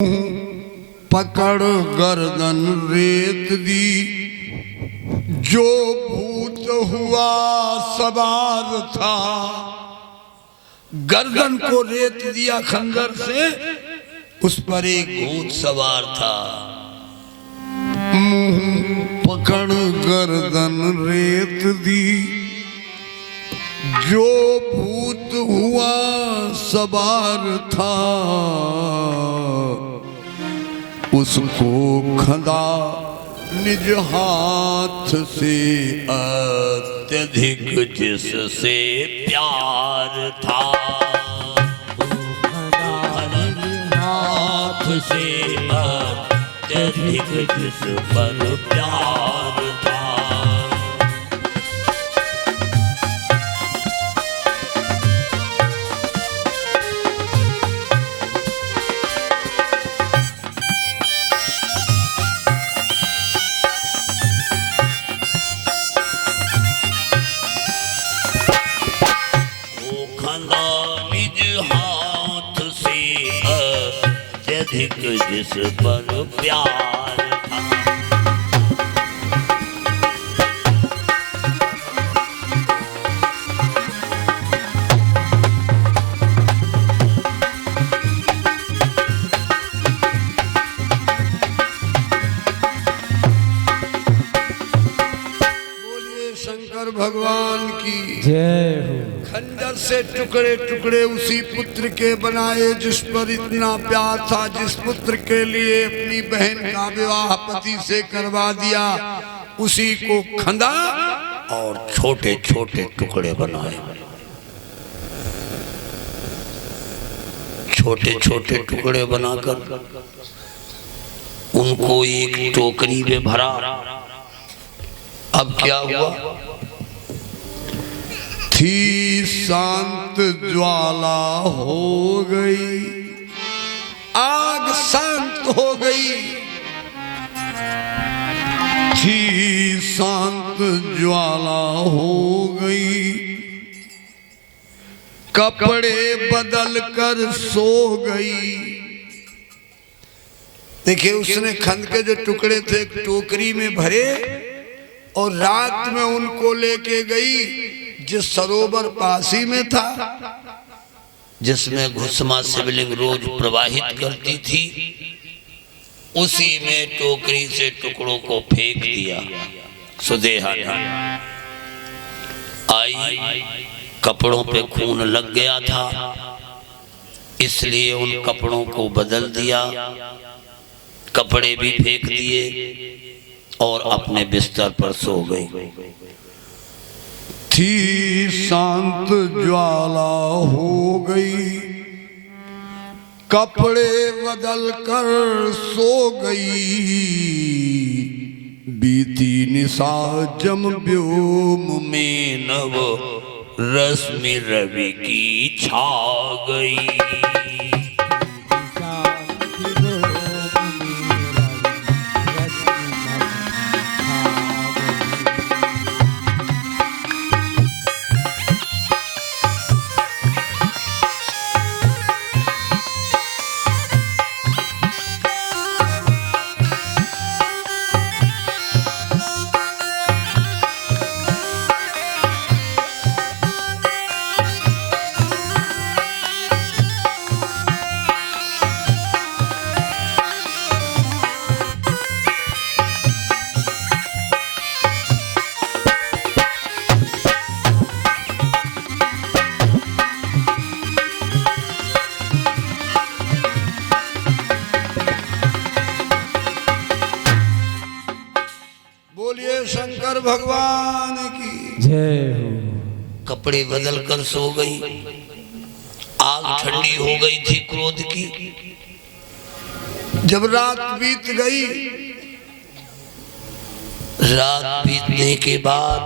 पकड़ गर्दन रेत दी, जो भूत हुआ सवार था। गर्दन को रेत दिया खंजर से, उस पर एक भूत सवार था। मुंह पकड़ गर्दन रेत दी, जो भूत हुआ सवार था। उसको खंदा निज हाथ से, अत्यधिक जिससे प्यार था। हाथ से अत्यधिक जिस पर प्यार था। जिस पर प्यार था। बोलिए शंकर भगवान की जय हो। खंजर से टुकड़े टुकड़े उसी पुत्र के बनाए जिस पर इतना प्यार था, जिस पुत्र के लिए अपनी बहन का विवाह पति से करवा दिया, उसी को खंदा और छोटे छोटे टुकड़े बनाए। छोटे छोटे टुकड़े बनाकर उनको एक टोकरी में भरा। अब क्या हुआ? थी शांत ज्वाला हो गई, आग शांत हो गई। थी शांत ज्वाला हो गई, कपड़े बदल कर सो गई। देखिए, उसने खंड के जो टुकड़े थे एक टोकरी में भरे और रात में उनको लेके गई जिस सरोवर पासी में था, जिसमें घुसमा शिवलिंग रोज प्रवाहित करती थी, उसी में टोकरी से टुकड़ों को फेंक दिया। सुदेहा आई, कपड़ों पे खून लग गया था, इसलिए उन कपड़ों को बदल दिया, कपड़े भी फेंक दिए और अपने बिस्तर पर सो गई। थी शांत ज्वाला हो गई, कपड़े बदल कर सो गई। बीती निशा जम व्योम में नव रश्मि रवि की छा गई। शंकर भगवान की जय हो। कपड़े बदल कर सो गई, आग ठंडी हो गई थी क्रोध की। जब रात बीत गई, रात बीतने के बाद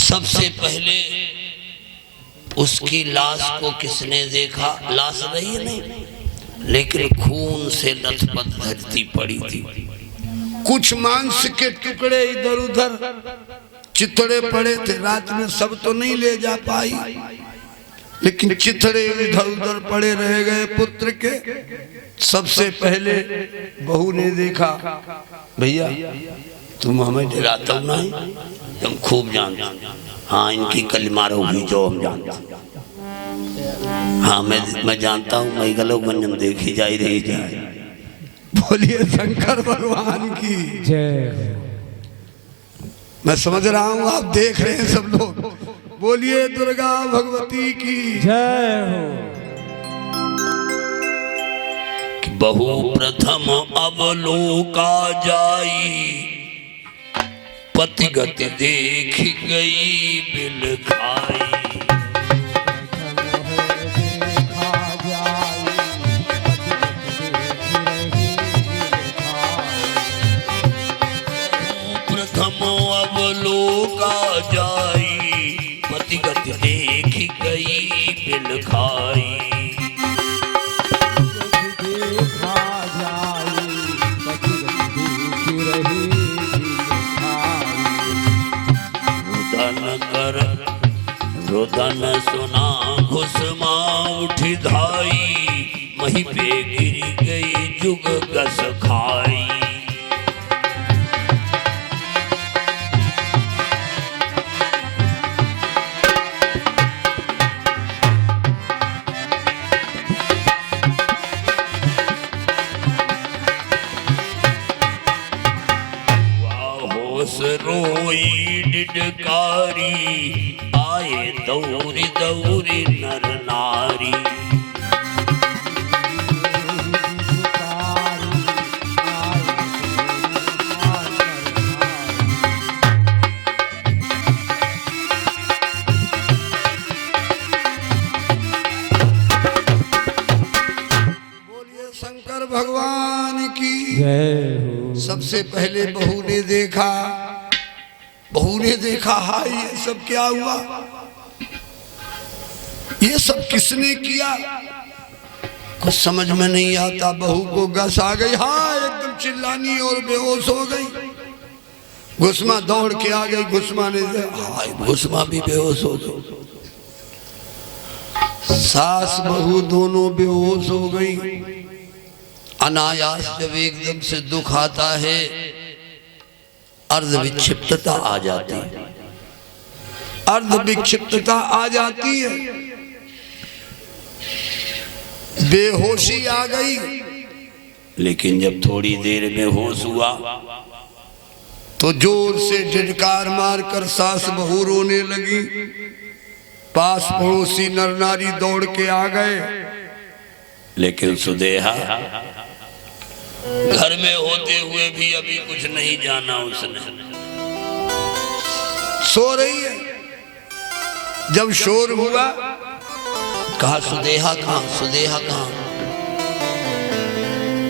सबसे पहले उसकी लाश को किसने देखा? लाश रही नहीं, लेकिन खून से लथपथ धरती पड़ी थी। कुछ मांस के टुकड़े इधर उधर चितड़े पड़े थे। रात में सब तो नहीं ले जा पाई, लेकिन चिथड़े इधर उधर पड़े रह गए पुत्र के। सबसे पहले बहू ने देखा, भैया तुम हमें डराता हो नहीं, तुम खूब जानते। हाँ इनकी कलिमार होगी जो हम जानते। हाँ मैं जानता हूँ, मैं गलो गंजम देखी जा रही जाए। बोलिए शंकर भगवान की जय। मैं समझ रहा हूँ आप देख रहे हैं सब लोग। बोलिए दुर्गा भगवती की जय हो। बहु प्रथम अवलोका जाई, पति गति देख गई बिल खाई। प्रथम अवलोका जाई, पति गति देख गई बिल खाई। रुदन सुना घुसमा उठी धाई, वहीं पे गिर गई जुग गस खाई। होश रोई डिडकारी, आए दौरी दौरी नर नारी। बोलिए शंकर भगवान की जय हो। सबसे पहले बहू ने देखा, बहू ने देखा हाय ये सब क्या हुआ, ये सब किसने किया, कुछ समझ में नहीं आता। बहू को गस आ गई, हाँ एकदम चिल्लानी और बेहोश हो गई। घुसमा दौड़ के आ गई, घुसमा ने हाय घुसमा भी बेहोश हो गई। सास बहू दोनों बेहोश हो गई। अनायास जब एकदम से दुख आता है अर्ध विक्षिप्तता आ जाती है, अर्ध विक्षिप्तता आ जाती है, बेहोशी आ गई। लेकिन जब थोड़ी देर में होश हुआ तो जोर से झिड़कार मारकर सास बहू रोने लगी। पास पड़ोसी नर नारी दौड़ के आ गए। लेकिन सुदेहा घर में होते हुए भी अभी कुछ नहीं जाना उसने। सो रही है। जब शोर हुआ कहा सुदेहा कहाँ, सुदेहा कहाँ?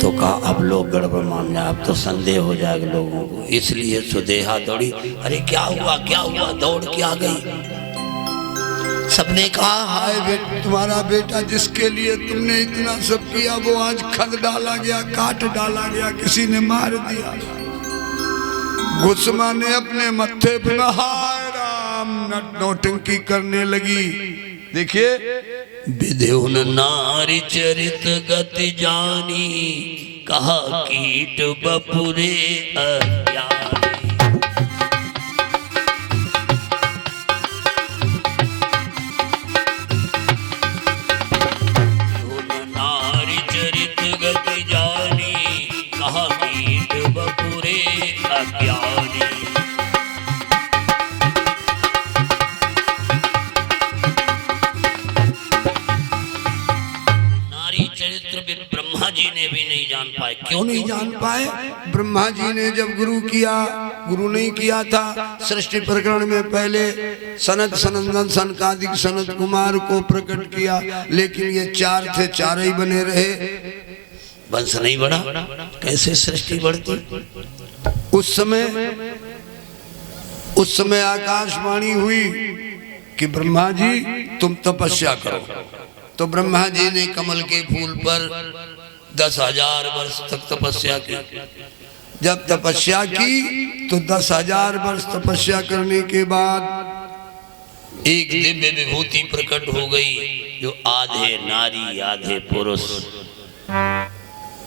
तो कहा अब लोग गड़बड़ मान जाए, अब तो संदेह हो जाएगा लोगों को, इसलिए सुदेहा दौड़ी। अरे क्या हुआ क्या हुआ, दौड़ के आ गई। सबने कहा हाय तुम्हारा बेटा जिसके लिए तुमने इतना सब किया वो आज खद डाला गया, काट डाला गया, किसी ने मार दिया। गुस्मा ने अपने मत्थे पे हाय राम नौटंकी करने लगी। देखिए विधुन नारी चरित गति जानी, कहा कीट बपुरे अज्ञानी। क्यों नहीं जान पाए? ब्रह्मा जी ने जब गुरु नहीं किया था सृष्टि प्रकरण में, पहले सनक सनंदन सनकादिक सनत कुमार को प्रकट किया, लेकिन ये चार थे, चार ही बने रहे, वंश नहीं बढ़ा, कैसे सृष्टि बढ़ती? उस समय आकाशवाणी हुई कि ब्रह्मा जी तुम तपस्या करो। तो ब्रह्मा जी ने कमल के फूल पर 10,000 वर्ष तक तपस्या की। जब तपस्या की तो 10,000 वर्ष तपस्या करने के बाद एक दिव्य विभूति प्रकट हो गई। जो आधे नारी आधे पुरुष